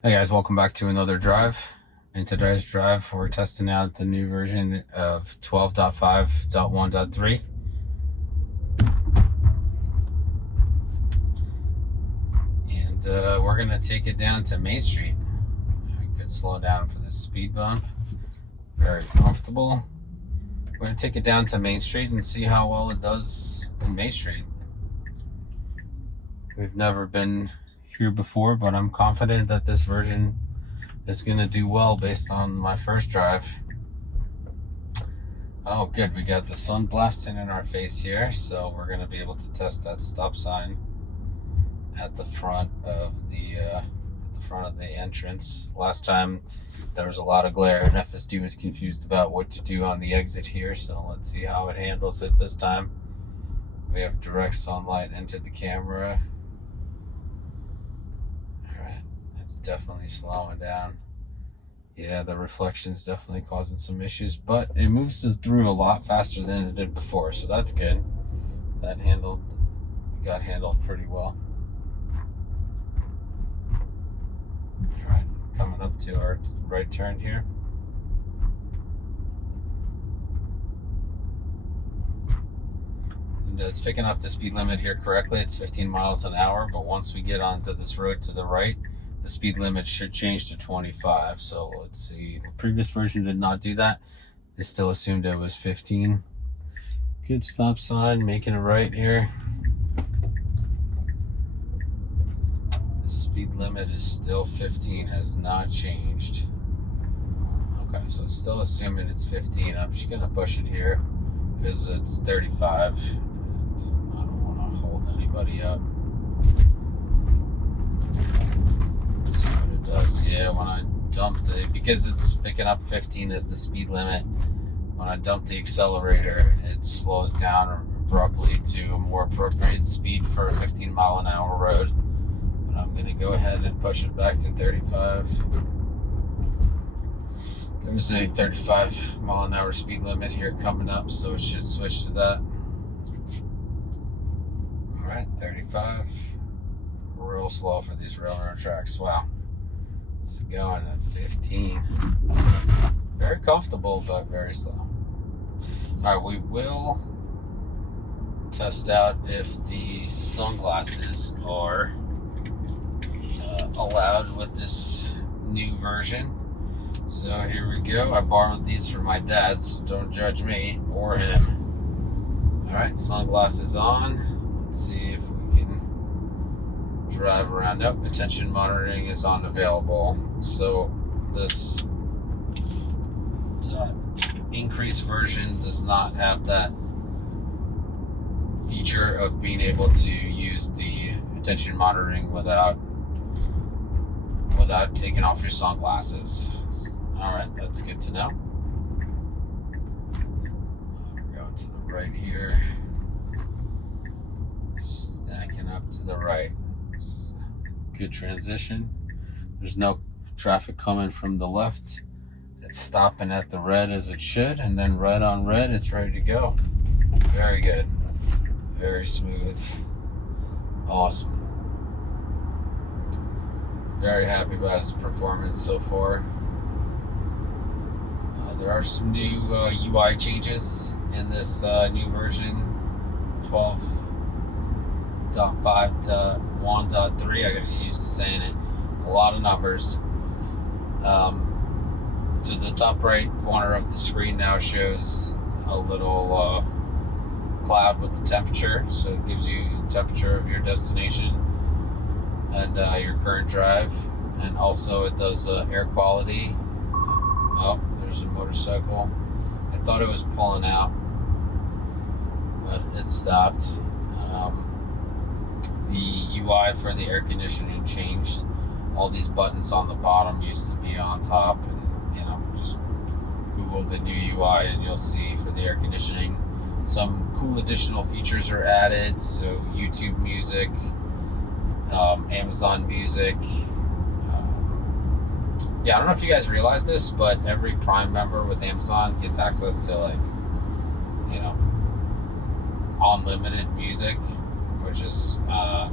Hey guys, welcome back to another drive. In today's drive, we're testing out the new version of 12.5.1.3. And we're going to take it down to Main Street. Good slow down for this speed bump. Very comfortable. We're going to take it down to Main Street and see how well it does in Main Street. We've never been here before, but I'm confident that this version is going to do well based on my first drive. Oh good, we got the sun blasting in our face here, so we're going to be able to test that stop sign at the front of the entrance. Last time there was a lot of glare and FSD was confused about what to do on the exit here, so let's see how it handles it this time. We have direct sunlight into the camera. It's definitely slowing down. Yeah, the reflection's definitely causing some issues, but it moves through a lot faster than it did before, so that's good. That got handled pretty well. All right, coming up to our right turn here. And it's picking up the speed limit here correctly. It's 15 miles an hour, but once we get onto this road to the right, the speed limit should change to 25. So let's see. The previous version did not do that. They still assumed it was 15. Good stop sign, making a right here. The speed limit is still 15, has not changed. Okay, so it's still assuming it's 15. I'm just gonna push it here because it's 35. And I don't want to hold anybody up. See what it does. Yeah, when I dumped it, because it's picking up 15 as the speed limit, when I dump the accelerator, it slows down abruptly to a more appropriate speed for a 15 mile an hour road. But I'm going to go ahead and push it back to 35. There's a 35 mile an hour speed limit here coming up, so it should switch to that. All right, 35. Real slow for these railroad tracks. Wow. It's going at 15. Very comfortable, but very slow. All right, we will test out if the sunglasses are allowed with this new version. So here we go. I borrowed these from my dad, so don't judge me or him. All right, sunglasses on. Let's see if we can drive around. Nope, attention monitoring is unavailable. So this increased version does not have that feature of being able to use the attention monitoring without taking off your sunglasses. All right, that's good to know. We're going to the right here. Stacking up to the right. Good transition. There's no traffic coming from the left. It's stopping at the red as it should, and then right on red, it's ready to go. Very good. Very smooth. Awesome. Very happy about its performance so far. There are some new UI changes in this new version, 12.5.1.3. I gotta get used to saying it. A lot of numbers. So the top right corner of the screen now shows a little cloud with the temperature. So it gives you the temperature of your destination and your current drive. And also it does air quality. Oh, there's a motorcycle. I thought it was pulling out, but it stopped. The UI for the air conditioning changed. All these buttons on the bottom used to be on top, and just Google the new UI and you'll see for the air conditioning some cool additional features are added. So YouTube Music, Amazon Music. Yeah, I don't know if you guys realize this, but every Prime member with Amazon gets access to unlimited music, which is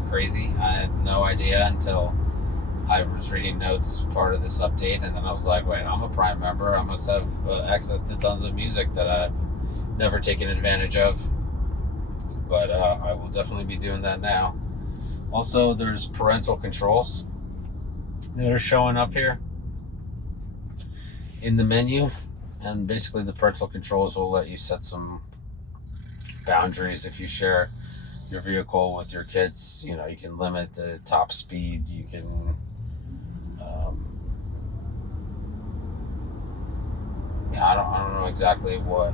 crazy. I had no idea until I was reading notes part of this update, and then I was like, wait, I'm a Prime member. I must have access to tons of music that I've never taken advantage of. But I will definitely be doing that now. Also, there's parental controls that are showing up here in the menu. And basically the parental controls will let you set some boundaries if you share your vehicle with your kids. You know, you can limit the top speed. You can, I don't know exactly what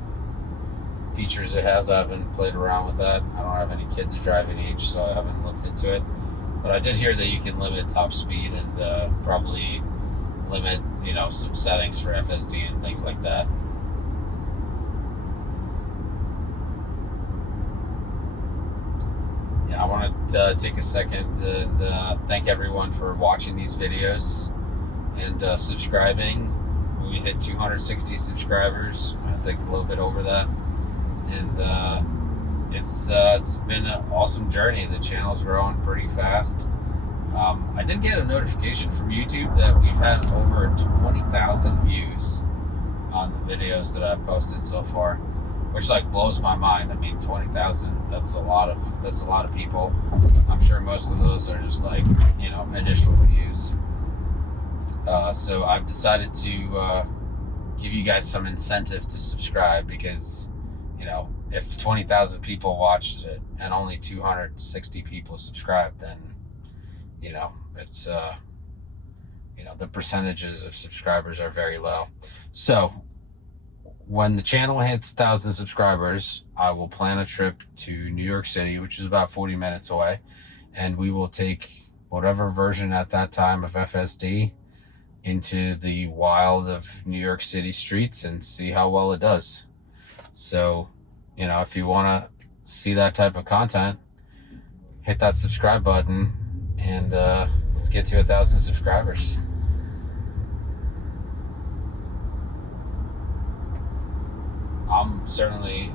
features it has. I haven't played around with that. I don't have any kids driving age, so I haven't looked into it. But I did hear that you can limit top speed and probably limit, you know, some settings for FSD and things like that. Yeah, I want to take a second and thank everyone for watching these videos and subscribing. We hit 260 subscribers. I think a little bit over that. And it's been an awesome journey. The channel's growing pretty fast. I did get a notification from YouTube that we've had over 20,000 views on the videos that I've posted so far, which like blows my mind. I mean, 20,000, that's a lot of people. I'm sure most of those are just like, you know, initial views. So I've decided to give you guys some incentive to subscribe, because, you know, if 20,000 people watched it and only 260 people subscribed, then, you know, it's, you know, the percentages of subscribers are very low. So when the channel hits 1,000 subscribers, I will plan a trip to New York City, which is about 40 minutes away. And we will take whatever version at that time of FSD into the wild of New York City streets and see how well it does. So, you know, if you want to see that type of content, hit that subscribe button and let's get to 1,000 subscribers. I'm certainly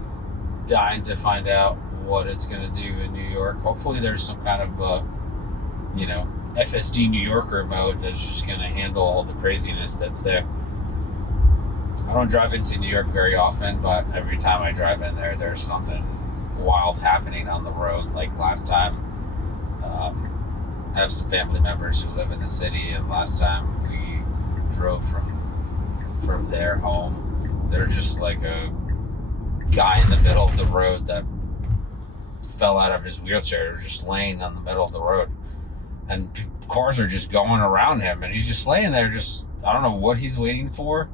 dying to find out what it's going to do in New York. Hopefully there's some kind of, you know, FSD New Yorker mode that's just going to handle all the craziness that's there. I don't drive into New York very often, but every time I drive in there, there's something wild happening on the road. Like last time, I have some family members who live in the city, and last time we drove from their home, there's just like a guy in the middle of the road that fell out of his wheelchair. He was just laying on the middle of the road, and cars are just going around him, and he's just laying there. Just, I don't know what he's waiting for.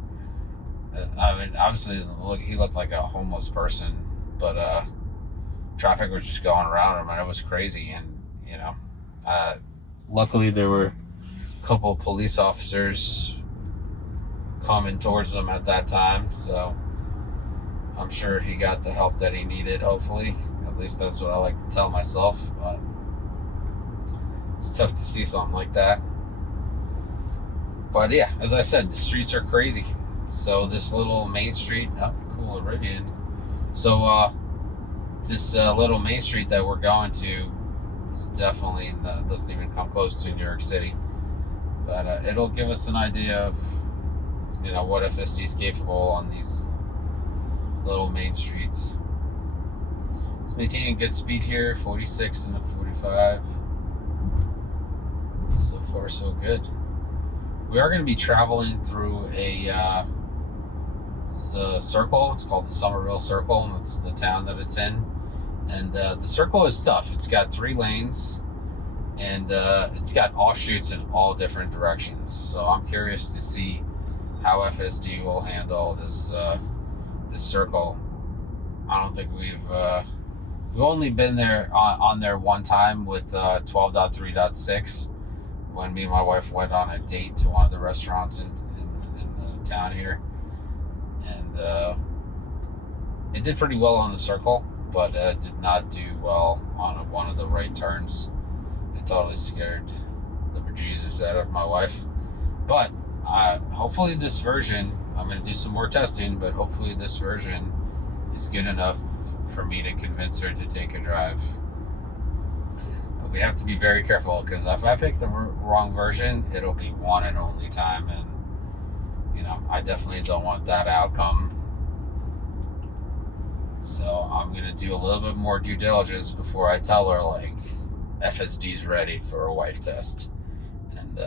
I mean, obviously he looked like a homeless person, but traffic was just going around him, and it was crazy. And, you know, luckily there were a couple of police officers coming towards them at that time, so I'm sure he got the help that he needed, hopefully. At least that's what I like to tell myself, but it's tough to see something like that. But yeah, as I said, the streets are crazy. So this little main street, oh, cool, a Rivian. So this little main street that we're going to is definitely doesn't even come close to New York City. But it'll give us an idea of, you know, what FSD is capable on these little main streets. It's maintaining good speed here, 46 and a 45. So far, so good. We are going to be traveling through a circle. It's called the Somerville Circle, and that's the town that it's in. And the circle is tough. It's got 3 lanes, and it's got offshoots in all different directions. So I'm curious to see how FSD will handle this this circle. I don't think we've only been there on there one time with 12.3.6 when me and my wife went on a date to one of the restaurants in the town here, and it did pretty well on the circle, but did not do well on one of the right turns. It totally scared the bejesus out of my wife. But hopefully this version, I'm going to do some more testing, but hopefully this version is good enough for me to convince her to take a drive. But we have to be very careful, because if I pick the wrong version, it'll be one and only time, and I definitely don't want that outcome. So I'm gonna do a little bit more due diligence before I tell her, like, FSD's ready for a wife test. And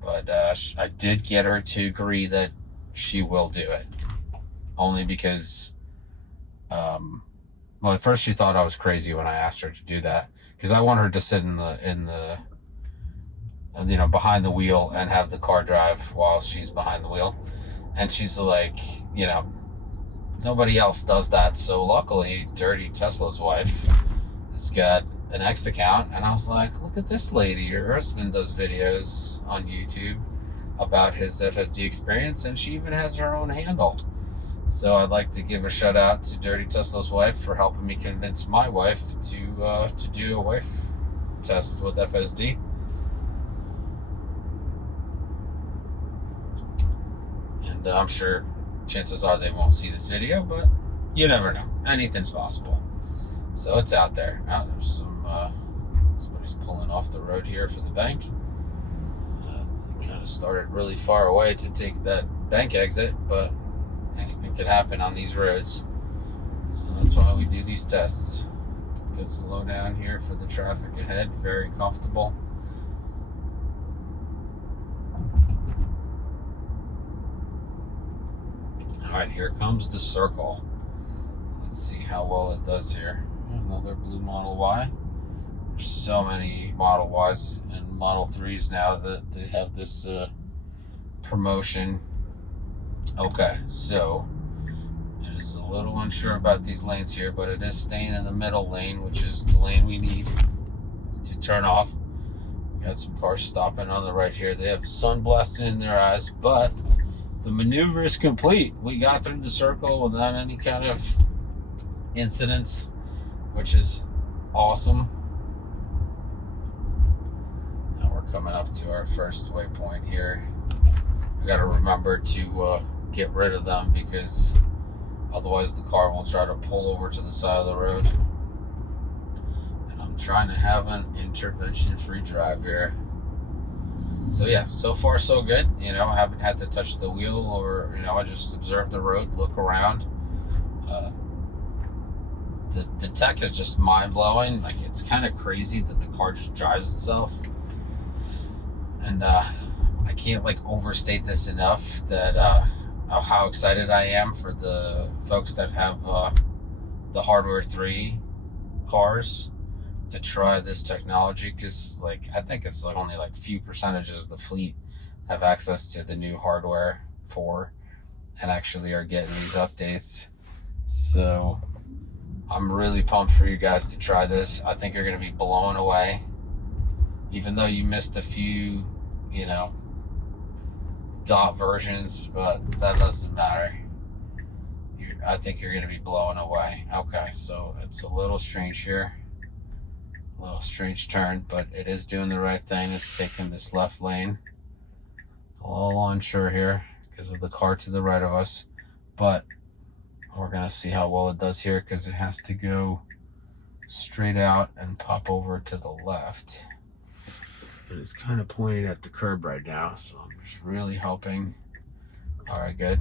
but I did get her to agree that she will do it, only because well, at first she thought I was crazy when I asked her to do that, because I want her to sit in the behind the wheel and have the car drive while she's behind the wheel. And she's like, nobody else does that. So luckily, Dirty Tesla's wife has got an X account, and I was like, look at this lady. Her husband does videos on YouTube about his FSD experience, and she even has her own handle. So I'd like to give a shout out to Dirty Tesla's wife for helping me convince my wife to do a wife test with FSD. And I'm sure chances are they won't see this video, but you never know. Anything's possible. So it's out there. Now there's somebody's pulling off the road here for the bank. They kind of started really far away to take that bank exit, but anything could happen on these roads. So that's why we do these tests. Good slow down here for the traffic ahead. Very comfortable. All right, here comes the circle. Let's see how well it does here. Another blue Model Y. There's so many Model Ys and Model 3s now that they have this promotion. Okay, so it is a little unsure about these lanes here, but it is staying in the middle lane, which is the lane we need to turn off. We got some cars stopping on the right here. They have sun blasting in their eyes, but the maneuver is complete. We got through the circle without any kind of incidents, which is awesome. Now we're coming up to our first waypoint here. We got to remember to get rid of them, because otherwise the car will try to pull over to the side of the road. And I'm trying to have an intervention-free drive here. So yeah, so far so good. I haven't had to touch the wheel, or I just observe the road, look around. The tech is just mind-blowing. Like, it's kind of crazy that the car just drives itself. And I can't overstate this enough, that how excited I am for the folks that have the Hardware 3 cars to try this technology, because I think it's only a few percentages of the fleet have access to the new Hardware 4 and actually are getting these updates. So I'm really pumped for you guys to try this. I think you're going to be blown away, even though you missed a few dot versions, but that doesn't matter. I think you're going to be blown away. Okay, so it's a little strange here. A little strange turn, but it is doing the right thing. It's taking this left lane. A little unsure here because of the car to the right of us, but we're going to see how well it does here, because it has to go straight out and pop over to the left. But it's kind of pointed at the curb right now, so I'm just really hoping. All right, good.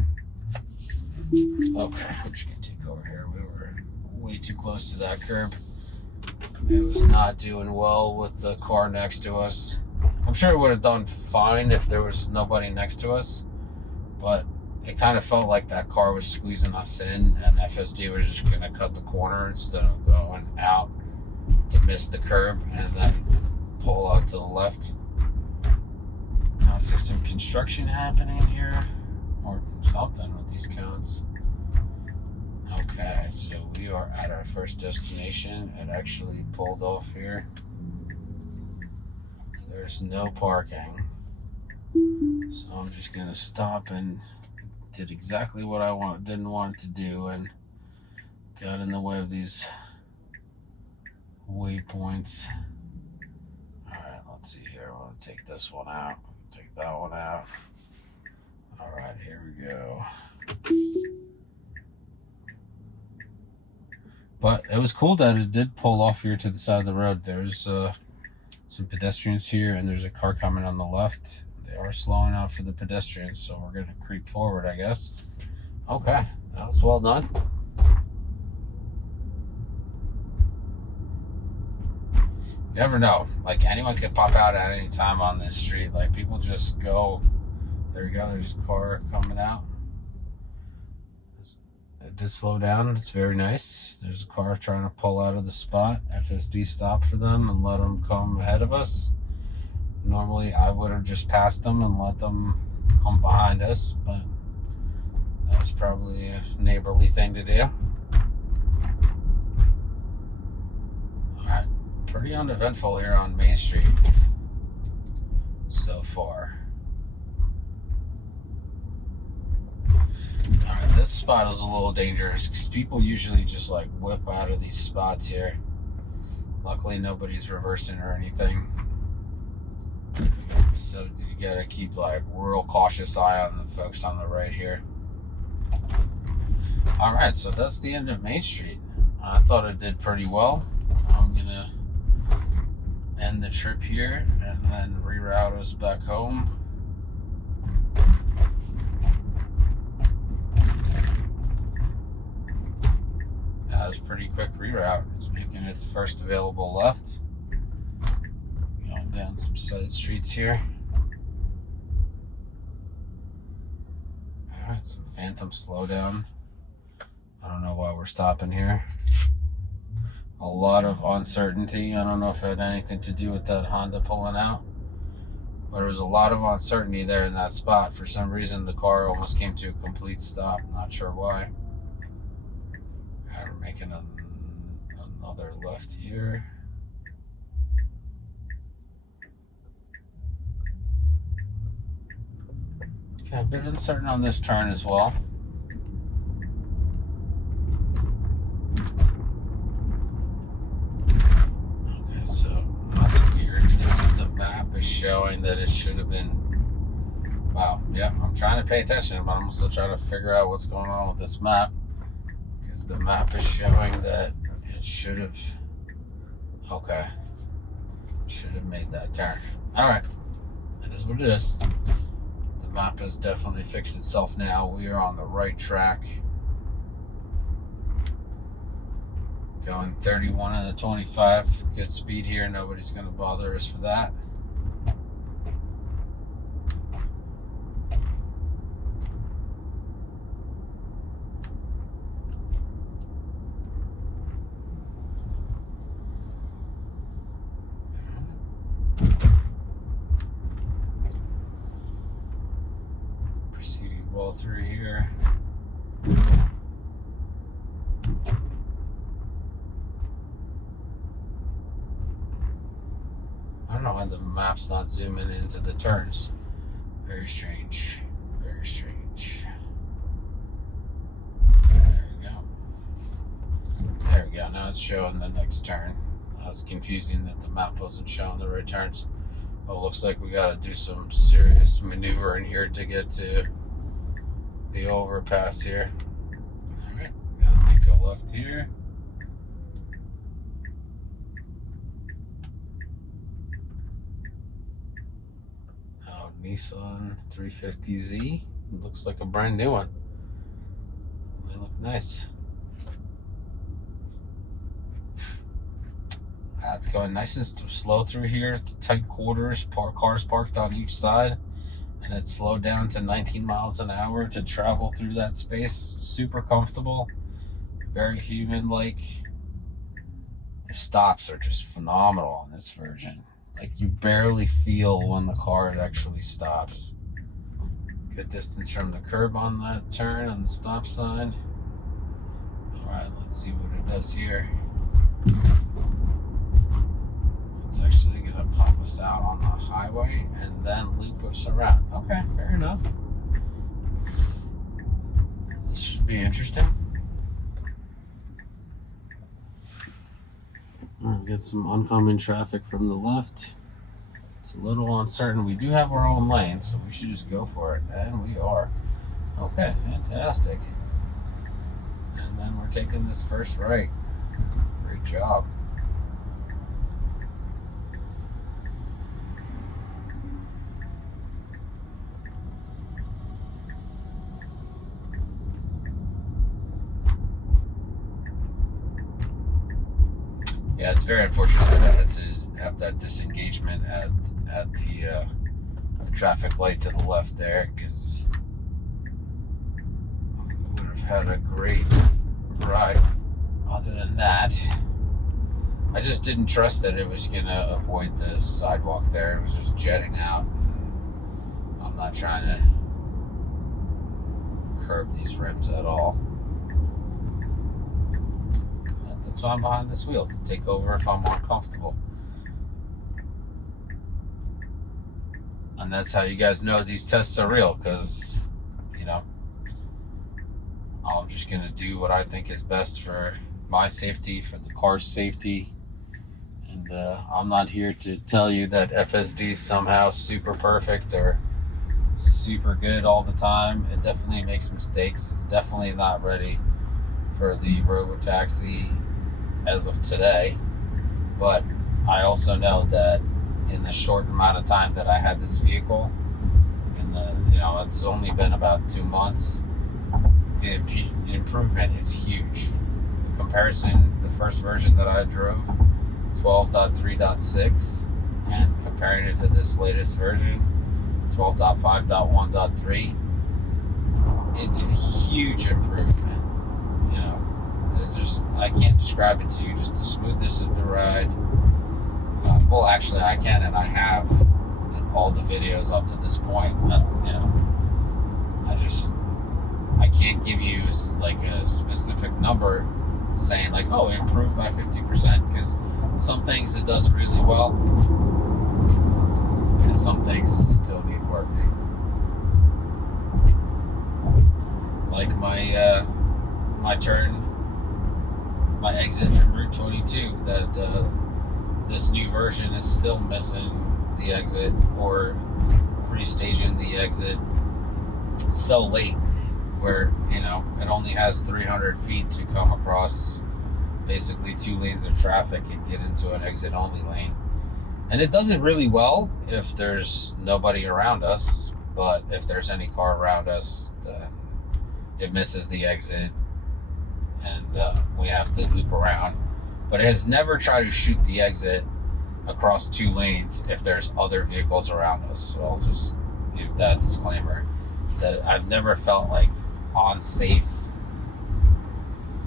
Okay, I'm just going to take over here. We were way too close to that curb. It was not doing well with the car next to us. I'm sure it would have done fine if there was nobody next to us, but it kind of felt like that car was squeezing us in, and FSD was just going to cut the corner instead of going out to miss the curb and then pull out to the left. Now it's some construction happening here, or something with these cones. Okay, so we are at our first destination. It actually pulled off here. There's no parking, so I'm just going to stop, and did exactly what I didn't want it to do, and got in the way of these waypoints. Alright, let's see here. I want to take this one out, take that one out. Alright, here we go. But it was cool that it did pull off here to the side of the road. There's some pedestrians here, and there's a car coming on the left. They are slowing out for the pedestrians, so we're going to creep forward, I guess. Okay, that was well done. You never know. Like, anyone could pop out at any time on this street. Like, people just go. There we go. There's a car coming out. It did slow down. It's very nice. There's a car trying to pull out of the spot. FSD stopped for them and let them come ahead of us. Normally, I would have just passed them and let them come behind us, but that was probably a neighborly thing to do. Alright, pretty uneventful here on Main Street so far. Alright, this spot is a little dangerous because people usually just like whip out of these spots here. Luckily, nobody's reversing or anything. So you gotta keep like real cautious eye on the folks on the right here. Alright, so that's the end of Main Street. I thought it did pretty well. I'm gonna end the trip here and then reroute us back home. That was a pretty quick reroute. It's making its first available left. Going down some side streets here. Alright, some phantom slowdown. I don't know why we're stopping here. A lot of uncertainty. I don't know if it had anything to do with that Honda pulling out. But there was a lot of uncertainty there in that spot. For some reason, the car almost came to a complete stop. Not sure why. Alright, we're making another left here. Okay, a bit uncertain on this turn as well. Okay, so that's weird because the map is showing that it should have been. Wow, yeah, I'm trying to pay attention, but I'm still trying to figure out what's going on with this map because the map is showing that it should have. Okay, should have made that turn. All right, that is what it is. The map has definitely fixed itself now. We are on the right track. Going 31 in the 25. Good speed here. Nobody's going to bother us for that. Proceeding well through here. I don't know why the map's not zooming into the turns. Very strange. Very strange. There we go. There we go. Now it's showing the next turn. That was confusing that the map wasn't showing the right turns. Oh, looks like we gotta do some serious maneuvering here to get to the overpass here. Alright, gotta make a left here. Nissan 350Z. It looks like a brand new one. They look nice. It's going nice and slow through here. Tight quarters, cars parked on each side, and it's slowed down to 19 miles an hour to travel through that space. Super comfortable, very human-like. The stops are just phenomenal on this version. Like, you barely feel when the car actually stops. Good distance from the curb on that turn on the stop sign. Alright, let's see what it does here. It's actually going to pop us out on the highway and then loop us around. Okay, fair enough. This should be interesting. Alright, get some oncoming traffic from the left. It's a little uncertain. We do have our own lane, so we should just go for it. And we are. Okay, fantastic. And then we're taking this first right. Great job. Yeah, it's very unfortunate that I had to have that disengagement at the traffic light to the left there, because we would have had a great ride. Other than that, I just didn't trust that it was gonna avoid the sidewalk there. It was just jetting out. I'm not trying to curb these rims at all. But that's why I'm behind this wheel, to take over if I'm uncomfortable. And that's how you guys know these tests are real, because, you know, I'm just gonna do what I think is best for my safety, for the car's safety. And I'm not here to tell you that FSD is somehow super perfect or super good all the time. It definitely makes mistakes. It's definitely not ready for the Robo taxi as of today. But I also know that in the short amount of time that I had this vehicle, it's only been about 2 months, the improvement is huge. The comparison, the first version that I drove, 12.3.6, and comparing it to this latest version, 12.5.1.3, it's a huge improvement. It's just, I can't describe it to you, just the smoothness of the ride. Well, actually, I can, and I have in all the videos up to this point. I can't give you like a specific number saying like, oh, it improved by 50%, because some things it does really well, and some things still need work. Like my exit from Route 22, that this new version is still missing the exit, or pre-staging the exit so late, where it only has 300 feet to come across basically 2 lanes of traffic and get into an exit only lane. And it does it really well if there's nobody around us, but if there's any car around us, then it misses the exit and we have to loop around. But it has never tried to shoot the exit across 2 lanes if there's other vehicles around us. So I'll just give that disclaimer, that I've never felt like unsafe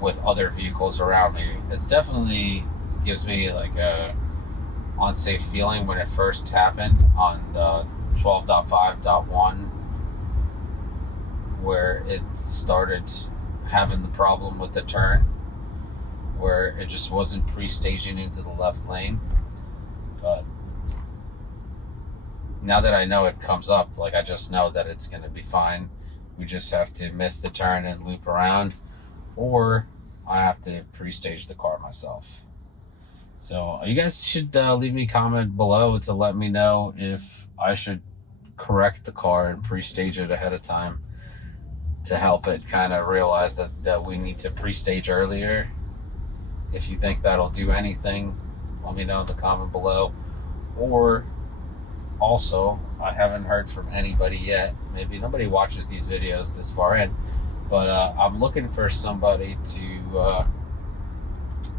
with other vehicles around me. It's definitely gives me like a unsafe feeling when it first happened on 12.5.1, where it started having the problem with the turn, where it just wasn't pre-staging into the left lane. But now that I know it comes up, like, I just know that it's going to be fine. We just have to miss the turn and loop around, or I have to pre-stage the car myself. So you guys should leave me a comment below to let me know if I should correct the car and pre-stage it ahead of time, to help it kind of realize that we need to pre-stage earlier. If you think that'll do anything, let me know in the comment below. Or also, I haven't heard from anybody yet. Maybe nobody watches these videos this far in, but I'm looking for somebody to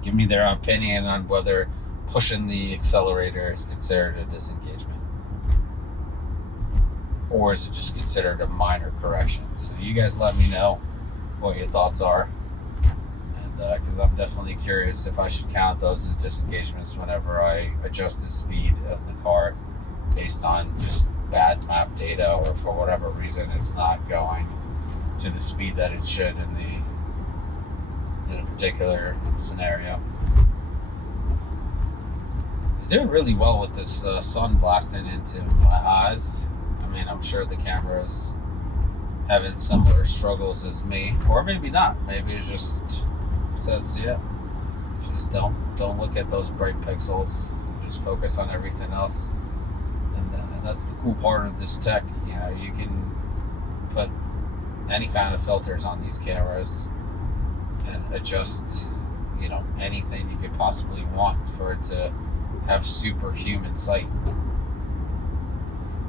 give me their opinion on whether pushing the accelerator is considered a disengagement, or is it just considered a minor correction. So you guys let me know what your thoughts are, and because I'm definitely curious if I should count those as disengagements whenever I adjust the speed of the car based on just bad map data, or for whatever reason it's not going to the speed that it should in a particular scenario. It's doing really well with this sun blasting into my eyes. I mean, I'm sure the camera's having similar struggles as me, or maybe not. Maybe it just says, yeah, just don't look at those bright pixels. Just focus on everything else. And that's the cool part of this tech. You can put any kind of filters on these cameras and adjust you know, anything you could possibly want for it to have superhuman sight.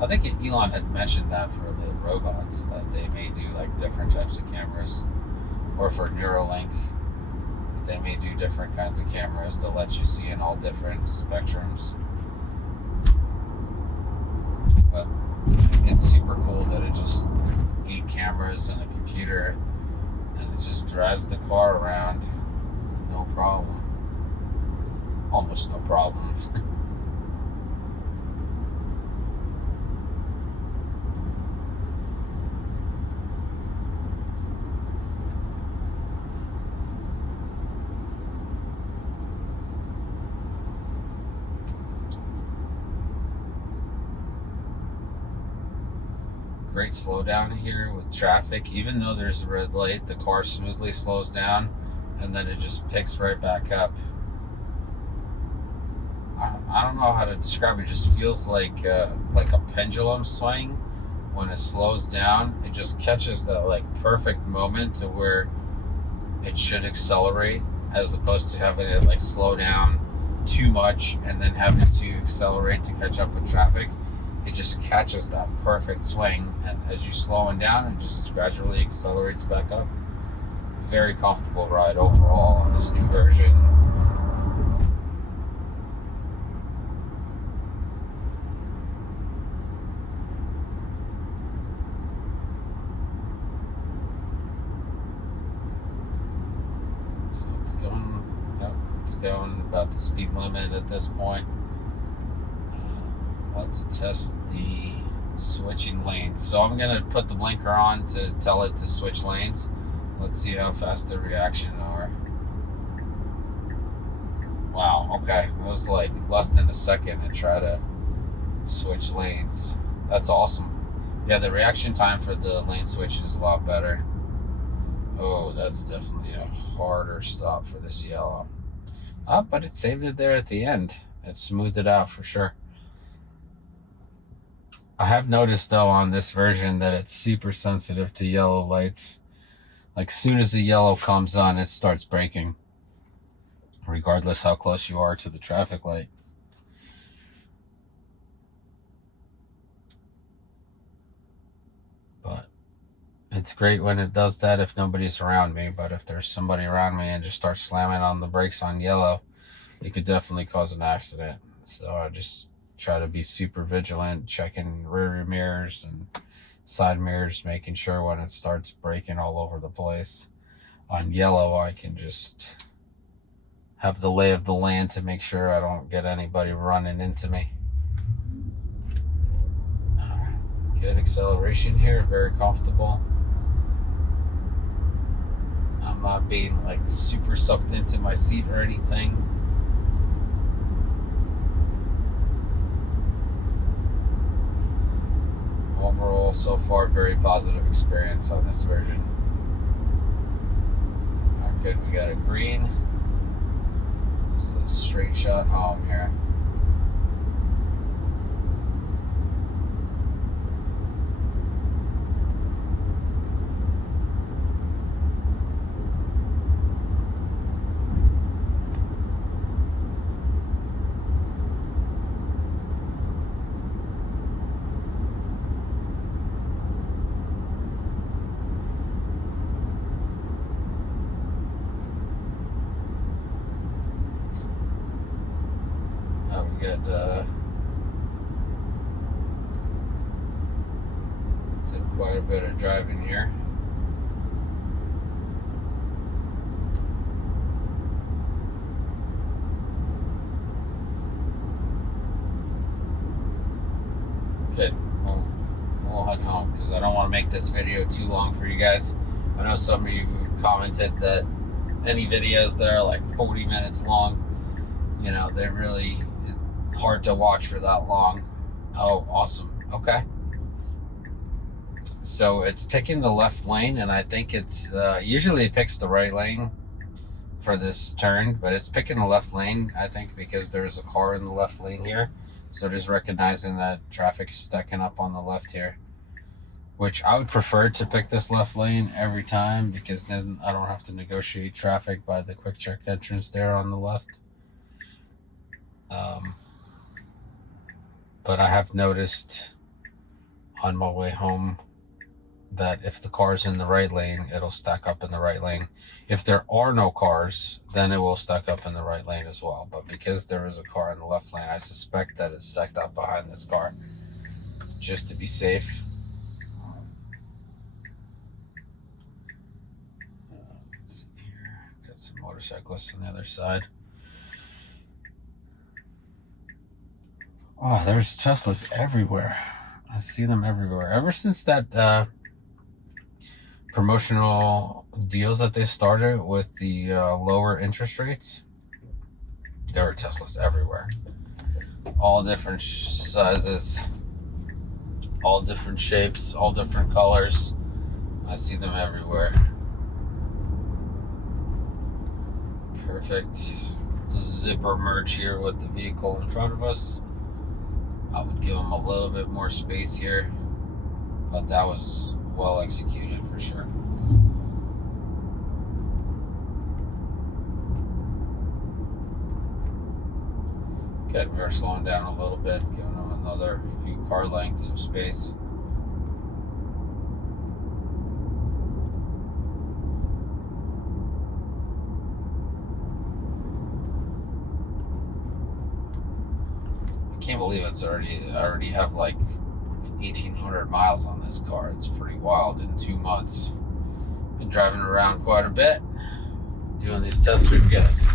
I think Elon had mentioned that for the robots, that they may do like different types of cameras, or for Neuralink, they may do different kinds of cameras to let you see in all different spectrums. But it's super cool that it just 8 cameras and a computer, and it just drives the car around, no problem, almost no problem. Great slowdown here with traffic. Even though there's a red light, the car smoothly slows down and then it just picks right back up. I don't know how to describe it. It just feels like a pendulum swing. When it slows down, it just catches the like perfect moment to where it should accelerate, as opposed to having it like slow down too much and then having to accelerate to catch up with traffic. It just catches that perfect swing, and as you slowing down, it just gradually accelerates back up. Very comfortable ride overall on this new version. So it's going about the speed limit at this point. Let's test the switching lanes. So I'm gonna put the blinker on to tell it to switch lanes. Let's see how fast the reaction are. Wow, okay. It was like less than a second to try to switch lanes. That's awesome. Yeah, the reaction time for the lane switch is a lot better. Oh, that's definitely a harder stop for this yellow. But it saved it there at the end. It smoothed it out for sure. I have noticed though on this version that it's super sensitive to yellow lights. Like soon as the yellow comes on, it starts braking, regardless how close you are to the traffic light. But it's great when it does that if nobody's around me. But if there's somebody around me and just starts slamming on the brakes on yellow, it could definitely cause an accident. So I just try to be super vigilant, checking rear mirrors and side mirrors, making sure when it starts braking all over the place. On yellow, I can just have the lay of the land to make sure I don't get anybody running into me. Good acceleration here, very comfortable. I'm not being like super sucked into my seat or anything. Overall, so far, very positive experience on this version. Alright, good. We got a green. This is a straight shot home here. We got quite a bit of driving here. Good. We'll head home because I don't want to make this video too long for you guys. I know some of you commented that any videos that are like 40 minutes long, you know, they're really hard to watch for that long. Oh, awesome. Okay. So it's picking the left lane, and I think it's usually it picks the right lane for this turn, but it's picking the left lane, I think, because there's a car in the left lane here. So just recognizing that traffic's stacking up on the left here. which I would prefer to pick this left lane every time, because then I don't have to negotiate traffic by the quick check entrance there on the left. But I have noticed on my way home that if the car's in the right lane, it'll stack up in the right lane. If there are no cars, then it will stack up in the right lane as well. But because there is a car in the left lane, I suspect that it's stacked up behind this car, just to be safe. Let's see here. Got some motorcyclists on the other side. Oh, there's Teslas everywhere. I see them everywhere. Ever since that promotional deals that they started with the lower interest rates, there are Teslas everywhere. All different sizes, all different shapes, all different colors. I see them everywhere. Perfect. The zipper merge here with the vehicle in front of us. I would give them a little bit more space here, but that was well executed for sure. Good, we are slowing down a little bit, giving them another few car lengths of space. I can't believe I already have like 1,800 miles on this car. It's pretty wild in 2 months. Been driving around quite a bit, doing these test reviews.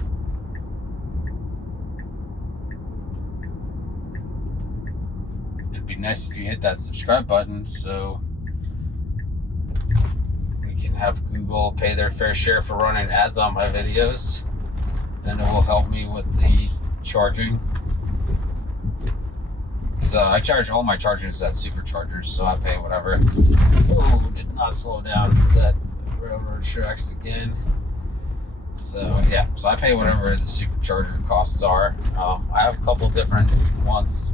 It'd be nice if you hit that subscribe button so we can have Google pay their fair share for running ads on my videos. Then it will help me with the charging. I charge all my chargers at superchargers, so I pay whatever. Oh, did not slow down for that railroad tracks again. So yeah, so I pay whatever the supercharger costs are. I have a couple different ones.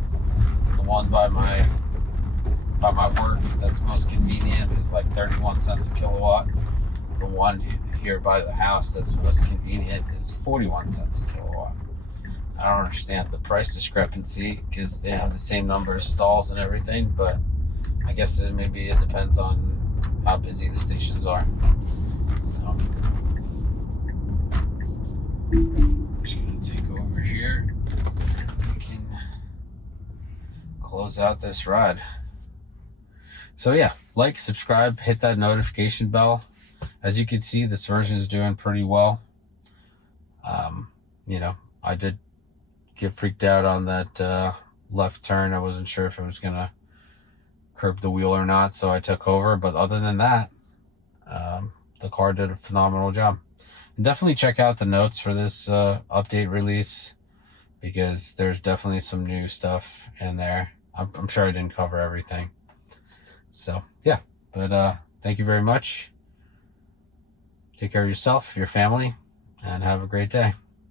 The one by my work that's most convenient is like 31 cents a kilowatt. The one here by the house that's most convenient is 41 cents a kilowatt. I don't understand the price discrepancy because they have the same number of stalls and everything, but I guess maybe it depends on how busy the stations are. So I'm just gonna take over here and we can close out this ride. So yeah, like, subscribe, hit that notification bell. As you can see, this version is doing pretty well. I did get freaked out on that left turn. I wasn't sure if it was gonna curb the wheel or not, so I took over. But other than that, the car did a phenomenal job. And definitely check out the notes for this update release, because there's definitely some new stuff in there. I'm sure I didn't cover everything. So yeah, but thank you very much. Take care of yourself, your family, and have a great day.